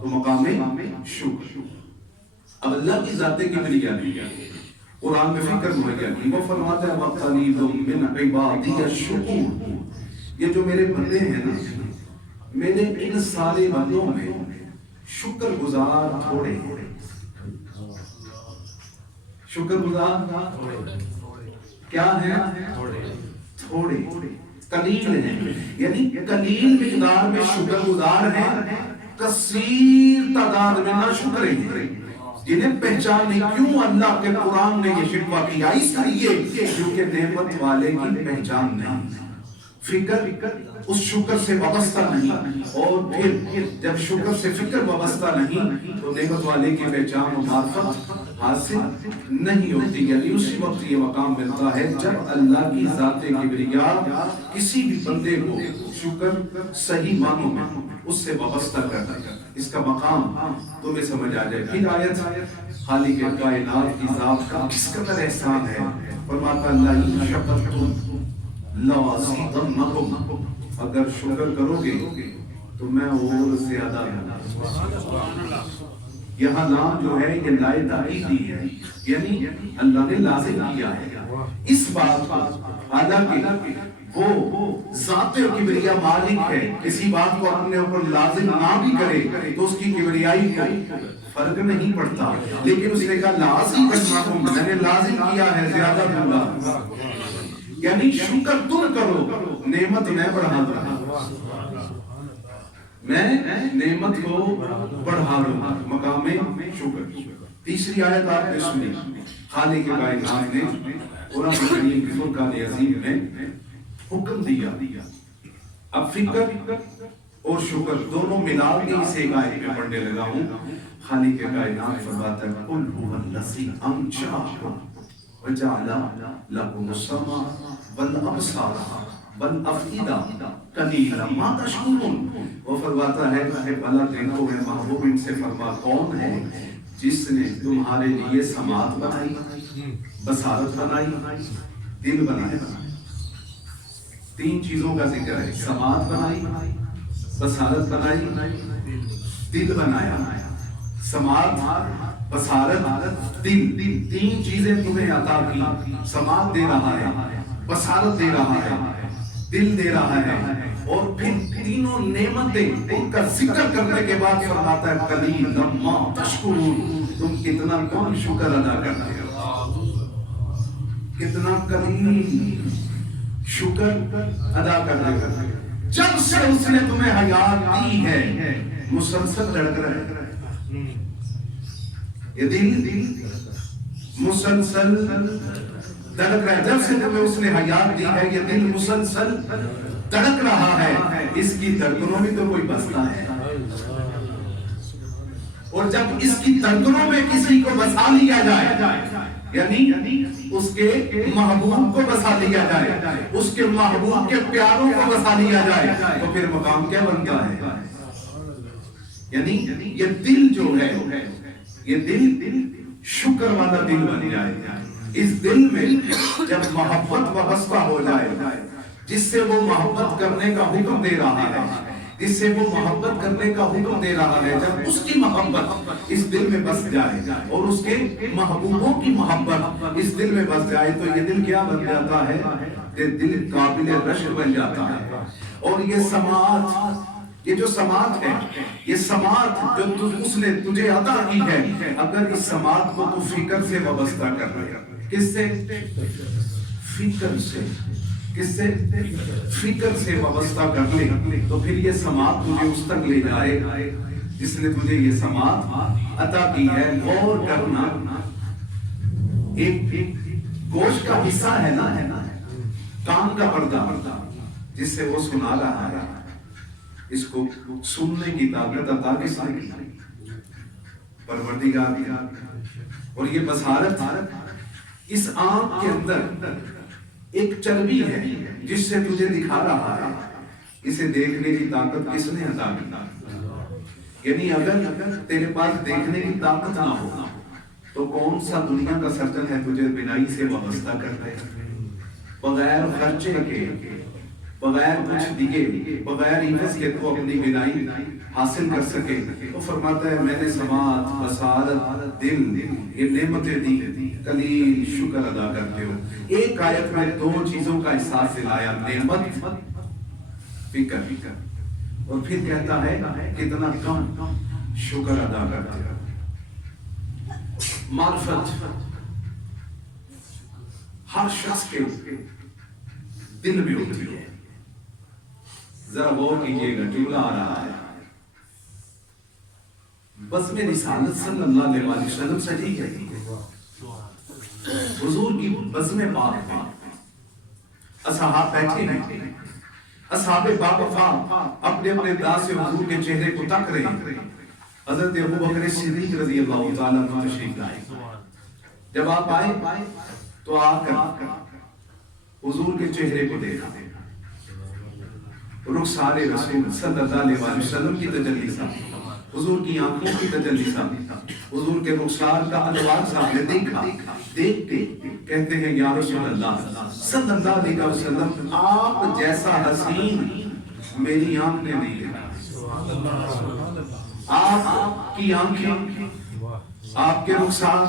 تو مقام شکر. اب اللہ کی ذات کبریائی قرآن میں فکر مہیا کی. وہ فرماتا ہے وَقَلِيلٌ مِّنْ عِبَادِيَ الشُّكُورُ. یہ جو میرے بندے ہیں نا، میرے ان سارے بندوں میں شکر گزار تھوڑے ہیں. شکر گزار کیا ہے؟ تھوڑے، قلیل ہیں. یعنی قلیل مقدار میں شکر گزار ہیں، کثیر تعداد میں نہ شکر ہیں، جنہیں پہچان نہیں. کیوں اللہ کے قرآن نے یہ شکوہ کیا؟ اس لیے کیونکہ نعمت والے کی پہچان نہیں، فکر اس شکر سے وابستہ نہیں. اور پھر جب شکر سے فکر وابستہ نہیں تو نعمت والے کی پہچان و معرفت حاصل نہیں ہوتی. یعنی اسی وقت یہ مقام ملتا ہے جب اللہ کی ذات کبریا کسی بھی بندے کو شکر صحیح معنوں میں اس سے وابستہ کرتا ہے. اس کا مقام تمہیں سمجھ آ جائے. پھر آیت خالق کائنات کی ذات کا کس قدر احسان ہے. فرماتا اللہ ان شکرتم لازیدنکم، اگر شکر کرو گے تو میں اور زیادہ دوں. یہاں لام جو ہے یہ لائے تاکیدی ہے، یعنی اللہ نے لازم کیا ہے اس بات کو. حالانکہ وہ ذات کبریا مالک ہے، کسی بات کو اپنے اوپر لازم نہ بھی کرے تو اس کی کبریائی کو فرق نہیں پڑتا. لیکن اس نے کہا لازم کرنا کو میں نے لازم کیا ہے، زیادہ دوں گا. یعنی شکر تم کرو، نعمت میں بڑھا دوں، میں نعمت کو بڑھا دوں. مقام شکر. تیسری آیت آپ نے سنی، خالق کائنات نے قرآن کریم کی فرقان عظیم میں حکم دیا. اب فکر اور شکر دونوں ملا کے اس ایک آیت میں پڑھنے لگا ہوں. خالق کائنات فرماتا ہے قل هو الذی انشأکم وجعل لکم السمع والابصار والافئدہ قلیلا ما تشکرون. وہ فرماتا ہے بھلا دیکھو ہے محبوب ان سے فرما کون ہے جس نے تمہارے لیے سماعت بنائی، بصارت بنائی، دل بنایا. تین چیزوں کا ذکر ہے، سماعت بنائی، بصارت بنائی، دل بنایا. سماعت، بصارت، دل، تین چیزیں تمہیں عطا کی. سماعت دے رہا ہے، بصارت دے رہا ہے، دل دے رہا ہے. اور پھر تینوں نعمتیں ان کا ذکر کرنے کے بعد فرماتا ہے قلیلا ما تشکرون، تم کتنا کم شکر ادا کرتے ہو، کتنا قلیل شکر ادا کرنے کا. جب سے اس نے تمہیں حیات دی ہے مسلسل دھڑک رہا ہے. یہ دل مسلسل دھڑک رہا ہے. جب سے تمہیں اس نے حیات دی ہے یہ دل مسلسل دھڑک رہا ہے. اس کی دھڑکنوں میں تو کوئی بستا ہے، اور جب اس کی دھڑکنوں میں کسی کو بسا لیا جائے، یعنی اس کے محبوب کو بسا لیا جائے، اس کے محبوب کے پیاروں کو بسا لیا جائے، تو پھر مقام کیا بنتا ہے. یعنی یہ دل جو ہے، یہ دل شکر والا دل بن جائے. اس دل میں جب محبت وابستہ ہو جائے، جس سے وہ محبت کرنے کا حکم دے رہا ہے، جس سے وہ محبت کرنے کا حکم دے رہا ہے، جب اس کی محبت اس دل میں بس جائے اور اس کے محبوبوں کی محبت اس دل میں بس جائے تو یہ دل کیا بن جاتا ہے؟ یہ دل قابل رشک بن جاتا ہے. اور یہ سماعت، یہ جو سماعت ہے، یہ سماعت جو اس نے تجھے عطا کی ہے، اگر اس سماعت کو تو فکر سے وابستہ کر رہے ہیں. کس سے؟ فکر سے. کس سے؟ فکر سے وابستہ کر لے تو پھر یہ سماعت تجھے اس تک لے جائے جس نے تجھے یہ سماعت عطا کی ہے. غور کرنا، ایک گوشت کا حصہ ہے نا، کان کا پردہ جس سے وہ سنا رہا ہے، اس کو سننے کی طاقت عطا کس نے کی؟ پروردگار کی. اور یہ بصارت، اس آنکھ کے اندر ایک چربی ہے جس سے تجھے دکھا رہا ہے، اسے دیکھنے کی طاقت کس نے عطا کی؟ یعنی اگر تیرے پاس دیکھنے کی طاقت نہ ہو تو کون سا دنیا کا سرجن ہے تجھے بینائی سے وابستہ کر رہے بغیر خرچے کے، بغیر کچھ دیے، بغیر عوض کے تو اپنی بینائی حاصل کر سکے. وہ فرماتا ہے میں نے سماعت، بصارت، دل، یہ نعمتیں دی، قلیل شکر ادا کرتے ہو. ایک آیت میں دو چیزوں کا احساس دلایا، نعمت، فکر، اور پھر کہتا ہے کتنا کم شکر ادا کرتے ہو. معرفت ہر شخص کے دل میں ہوتی ہے. ذرا غور کیجئے گا، جملہ آ رہا ہے بزم رسالت صلی اللہ علیہ وسلم سجی گئی حضور کی بزم پاک میں اصحاب بیٹھے ہیں، اصحاب باوفا اپنے اپنے داس سے حضور کے چہرے کو تک رہے ہیں. حضرت ابوبکر صدیق رضی اللہ تعالیٰ عنہ تشریف لائے. جب آپ آئے تو آ کر حضور کے چہرے کو دیکھا، رخسار رسول صلی اللہ علیہ وسلم کی تجلی سامنے، حضور کی آنکھوں کی تجلی سامنے، حضور کے رخسار کا انوار سامنے دیکھا. دیکھتے کہتے ہیں یا رسول اللہ صلی اللہ علیہ وسلم، آپ جیسا حسین میری آنکھ نے نہیں دیکھا. آپ کی آنکھیں، آپ کے رخسار،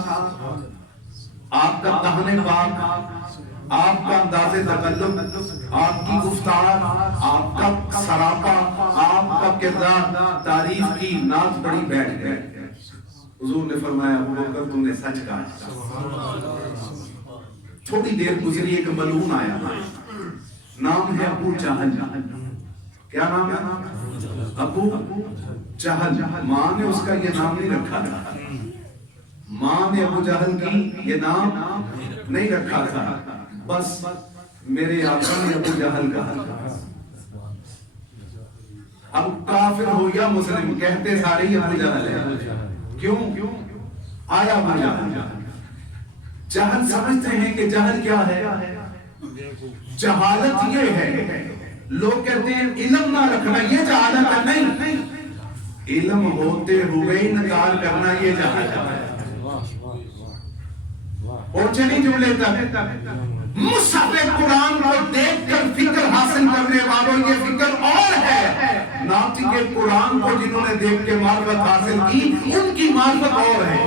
آپ کا دہن پاک، آپ کا انداز تکلم، آپ کی گفتار، آپ کا سراپا، آپ کا کردار، تعریف کی نعت بڑی بیٹھ گئے. حضور نے فرمایا ابوبکر تم نے سچ کہا. تھوڑی دیر گزری، ایک ملعون آیا، نام ہے ابو جہل. کیا نام ہے؟ ابو جہل. ماں نے اس کا یہ نام نہیں رکھا تھا، ماں نے ابو جہل کی یہ نام نہیں رکھا تھا، بس میرے آقا نے ابو جہل کہا. اب کافر ہو یا مسلم کہتے سارے ہی ابو جہل ہے. کیوں آیا ابو جہل؟ جہل سمجھتے ہیں کہ جہل کیا ہے؟ جہالت یہ ہے، لوگ کہتے ہیں علم نہ رکھنا یہ جہالت ہے. نہیں، علم ہوتے ہوئے انکار کرنا یہ جہالت ہے. اور چلی جملے تک مصحف قرآن کو دیکھ کر فکر حاصل کرنے والوں یہ فکر اور ہے، ناطق قرآن کو جنہوں نے دیکھ کے معرفت حاصل کی ان کی معرفت اور ہے.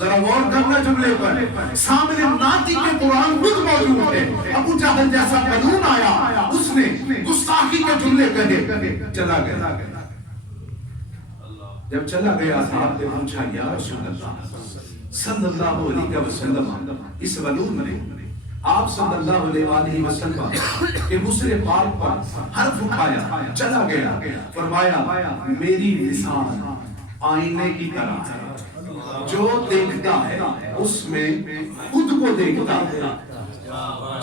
ذرا غور کرنا جملے پر، سامنے ناطق قرآن خود موجود ہے. ابو جہل جیسا ملعون آیا، اس نے گستاخی کے جملے کہے، چلا گیا. جب چلا گیا صاحب نے پوچھا یا رسول اللہ صلی اللہ علیہ وسلم، اس ملعون نے آپ صلی اللہ علیہ وسلم کے مصر پاک پر حرف اٹھایا، چلا گیا. فرمایا میری لسان آئینے کی طرح ہے، جو دیکھتا ہے اس میں خود کو دیکھتا ہے.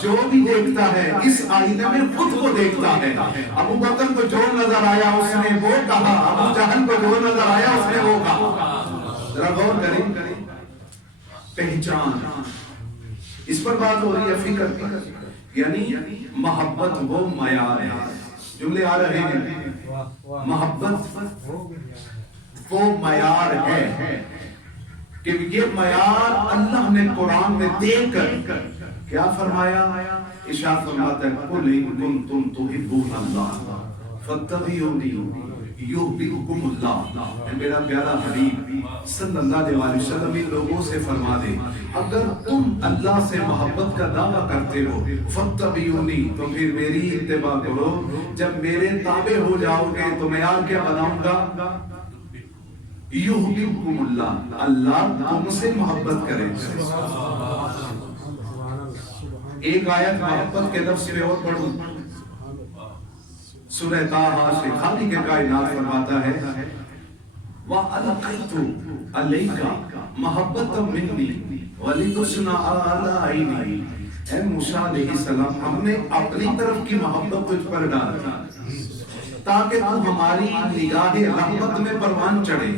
جو بھی دیکھتا ہے اس آئینے میں خود کو دیکھتا ہے. ابو بکر کو جو نظر آیا اس نے وہ کہا، ابو جہل کو جو نظر آیا اس نے وہ کہا. ذرا غور کریں، پہچان، اس پر بات ہو رہی ہے فکر پر، یعنی محبت وہ معیار ہے. جملے آ رہے ہیں، محبت وہ معیار ہے کہ یہ معیار اللہ نے قرآن میں دے کر کیا فرمایا؟ ارشاد فرماتا ہے قل ان کنتم تحبون اللہ فاتبعونی یحببکم اللہ. میرا پیارا حبیب صلی اللہ علیہ وسلم ان لوگوں سے فرما دے اگر تم اللہ سے محبت کا دعویٰ کرتے ہو فاتبعونی تو پھر میری اتباع کرو. جب میرے تابع ہو جاؤ گے تو میں آپ کیا بناؤں گا؟ یحببکم اللہ، اللہ تم سے محبت کرے. ایک آیت محبت کے لفظ پہ اور پڑھوں، سورہ طٰہٰ سے خالق کائنات فرماتا ہے وَأَلْقَيْتُ عَلَيْكَ مَحَبَّةً مِّنِّي وَلِتُصْنَعَ عَلَىٰ عَيْنِي. اے موسیٰ علیہ السلام ہم نے اپنی طرف کی محبت تجھ پر ڈالی تاکہ تو ہماری نگاہ رحمت میں پروان چڑھے.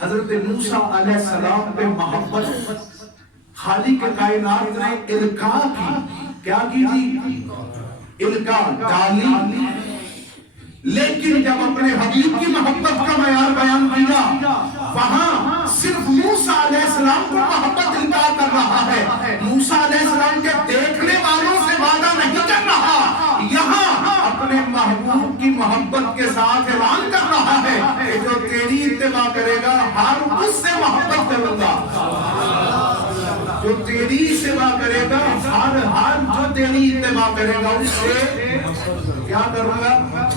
حضرت موسیٰ علیہ السلام پہ محبت خالق کائنات نے القاء کی. کیا کی تھی؟ القاء ڈالی. لیکن جب اپنے حبیب کی محبت کا معیار بیان کیا وہاں صرف موسیٰ علیہ السلام کو محبت القاء کر رہا ہے. موسیٰ علیہ السلام کے دیکھنے والوں سے وعدہ نہیں کر رہا اپنے محبوب کی محبت کے ساتھ اعلان کر رہا ہے کہ جو تیری اتباع کرے گا ہر اس سے محبت کروں گا، جو تیری اتباع کرے گا ہر جو تیری اتباع کرے گا اس سے کیا کروں گا،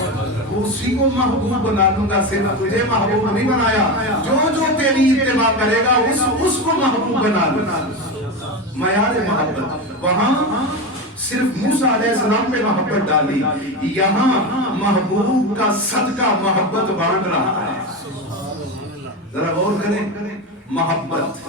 اسی کو محبوب بنا لوں گا، صرف تجھے محبوب نہیں بنایا، جو تیری اتباع کرے گا اس کو محبوب بنا لوں گا۔ معیار محبت وہاں صرف موسیٰ علیہ السلام پہ محبت ڈالی، یہاں محبوب کا صدقہ محبت بانٹ رہا ہے۔ ذرا غور کریں، محبت